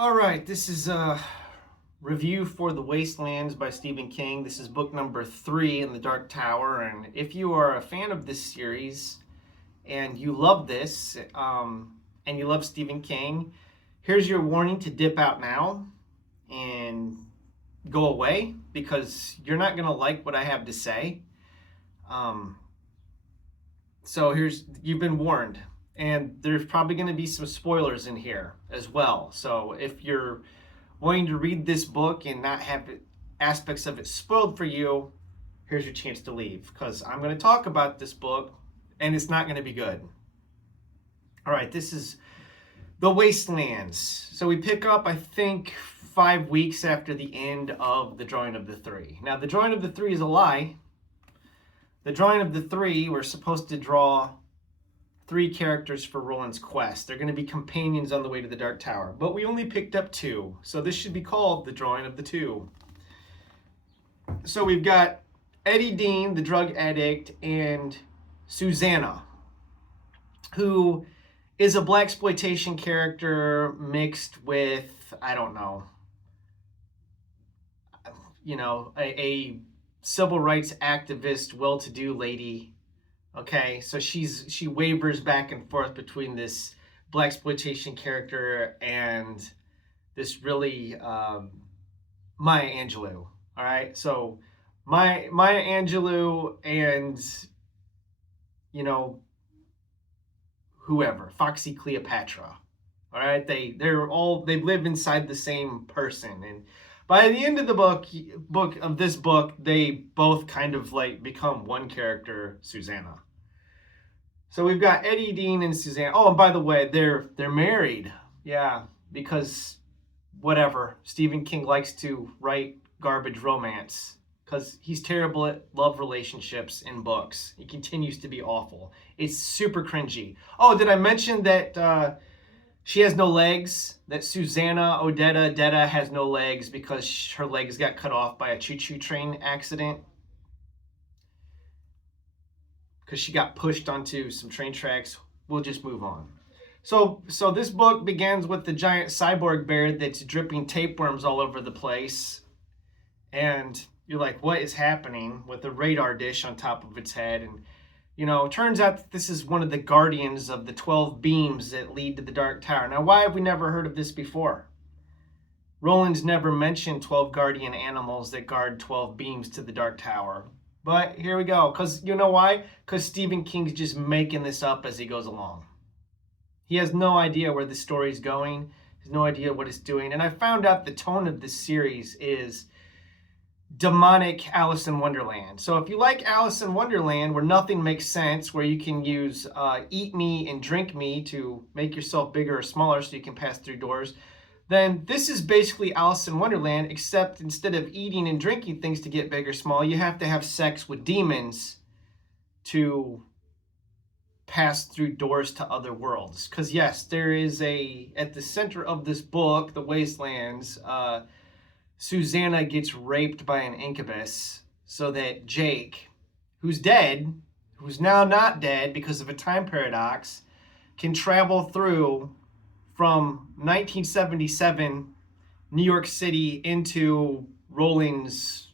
All right, this is a review for The Wastelands by Stephen King. This is book number 3 in the Dark Tower. And if you are a fan of this series and you love this and you love Stephen King, here's your warning to dip out now and go away because you're not going to like what I have to say. Um, so you've been warned. And there's probably going to be some spoilers in here as well. So if you're wanting to read this book and not have aspects of it spoiled for you, here's your chance to leave because I'm going to talk about this book and it's not going to be good. All right, this is The Wastelands. So we pick up, I think, 5 weeks after the end of The Drawing of the Three. Now, The Drawing of the Three is a lie. The Drawing of the Three, we're supposed to draw 3 characters for Roland's quest. They're going to be companions on the way to the Dark Tower. But we only picked up 2. So this should be called The Drawing of the Two. So we've got Eddie Dean, the drug addict, and Susanna, who is a blaxploitation character mixed with, I don't know, a civil rights activist, well-to-do lady. Okay, so she wavers back and forth between this blaxploitation character and this really Maya Angelou. All right, so Maya Angelou and whoever, Foxy Cleopatra. All right, they live inside the same person, and by the end of the book, they both kind of like become one character, Susanna. So we've got Eddie Dean and Susanna. Oh, and by the way, they're married. Yeah, because whatever. Stephen King likes to write garbage romance because he's terrible at love relationships in books. He continues to be awful. It's super cringy. Oh, did I mention that she has no legs? That Susanna Odetta has no legs because her legs got cut off by a choo-choo train accident. Because she got pushed onto some train tracks. We'll just move on. So this book begins with the giant cyborg bear that's dripping tapeworms all over the place. And you're like, what is happening with the radar dish on top of its head? And, it turns out that this is one of the guardians of the 12 beams that lead to the Dark Tower. Now, why have we never heard of this before? Roland's never mentioned 12 guardian animals that guard 12 beams to the Dark Tower. But here we go. Because you know why? Because Stephen King's just making this up as he goes along. He has no idea where the story's going. He has no idea what it's doing. And I found out the tone of this series is demonic Alice in Wonderland. So if you like Alice in Wonderland, where nothing makes sense, where you can use eat me and drink me to make yourself bigger or smaller so you can pass through doors, then this is basically Alice in Wonderland, except instead of eating and drinking things to get big or small, you have to have sex with demons to pass through doors to other worlds. Because yes, there is at the center of this book, The Wastelands, Susanna gets raped by an incubus so that Jake, who's dead, who's now not dead because of a time paradox, can travel through from 1977 New York City into Rowling's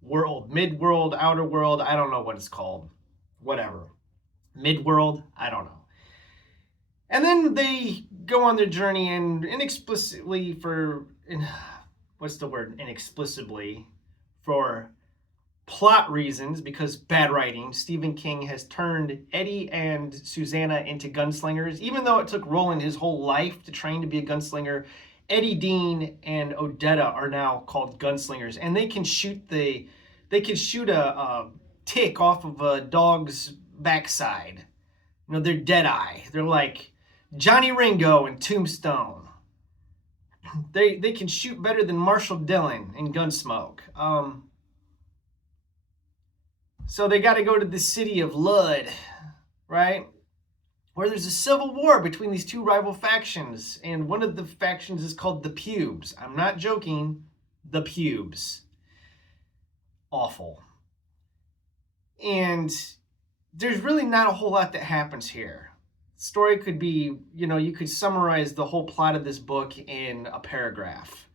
world, mid-world, outer world, I don't know what it's called, whatever, mid-world, I don't know. And then they go on their journey and inexplicably for plot reasons, because bad writing, Stephen King has turned Eddie and Susanna into gunslingers. Even though it took Roland his whole life to train to be a gunslinger, Eddie Dean and Odetta are now called gunslingers, and they can shoot a tick off of a dog's backside. They're Deadeye. They're like Johnny Ringo and Tombstone. They can shoot better than Marshall Dillon in Gunsmoke. So they got to go to the city of Lud, right? Where there's a civil war between these 2 rival factions. And one of the factions is called the Pubes. I'm not joking. The Pubes. Awful. And there's really not a whole lot that happens here. story could be, you could summarize the whole plot of this book in a paragraph.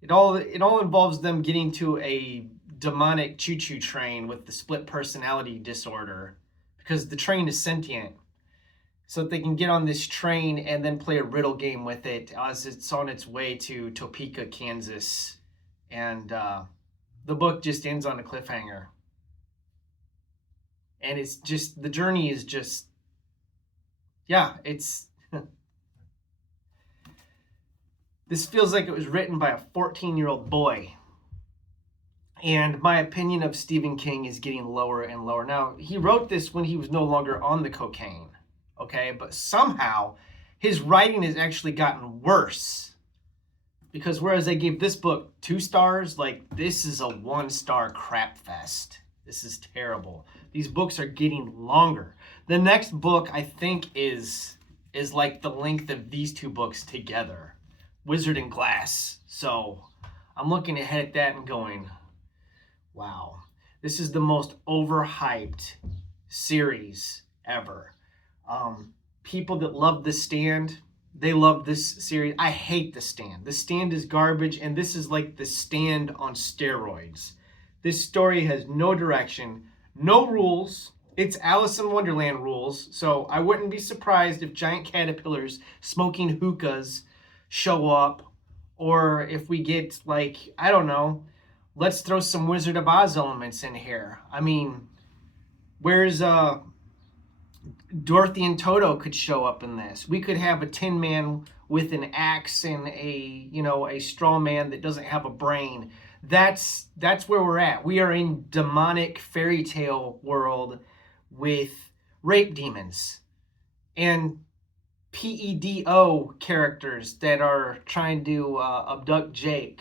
It all involves them getting to a demonic choo-choo train with the split personality disorder, because the train is sentient. So that they can get on this train and then play a riddle game with it as it's on its way to Topeka, Kansas. And the book just ends on a cliffhanger. And it's just, the journey is just, it's... This feels like it was written by a 14-year-old boy. And my opinion of Stephen King is getting lower and lower. Now, he wrote this when he was no longer on the cocaine, okay? But somehow, his writing has actually gotten worse. Because whereas I gave this book 2 stars, like, this is a 1-star crap fest. This is terrible. These books are getting longer. The next book, I think, is like the length of these 2 books together. Wizard and Glass. So I'm looking ahead at that and going, wow, this is the most overhyped series ever. People that love The Stand, they love this series. I hate The Stand. The Stand is garbage, and this is like The Stand on steroids. This story has no direction, no rules. It's Alice in Wonderland rules, so I wouldn't be surprised if giant caterpillars smoking hookahs show up, or if we get, like, I don't know, let's throw some Wizard of Oz elements in here. I mean, where's Dorothy and Toto could show up in this. We could have a Tin Man with an axe and a straw man that doesn't have a brain. That's where we're at. We are in demonic fairy tale world with rape demons and PEDO characters that are trying to abduct Jake.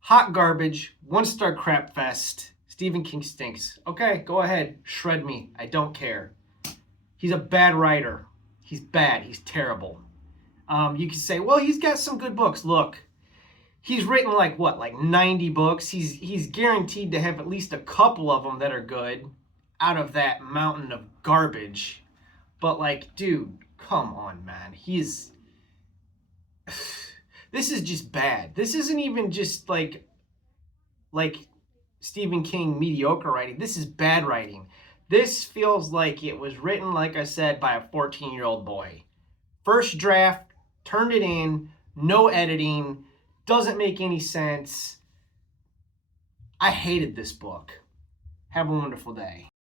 Hot garbage, 1-star crap fest. Stephen King stinks. Okay, go ahead, shred me. I don't care. He's a bad writer. He's bad. He's terrible. You can say, well, he's got some good books. Look, he's written like 90 books. He's guaranteed to have at least a couple of them that are good out of that mountain of garbage. But, like, dude, come on, man. This is just bad. This isn't even just like Stephen King mediocre writing. This is bad writing. This feels like it was written, like I said, by a 14-year-old boy. First draft, turned it in, no editing, doesn't make any sense. I hated this book. Have a wonderful day.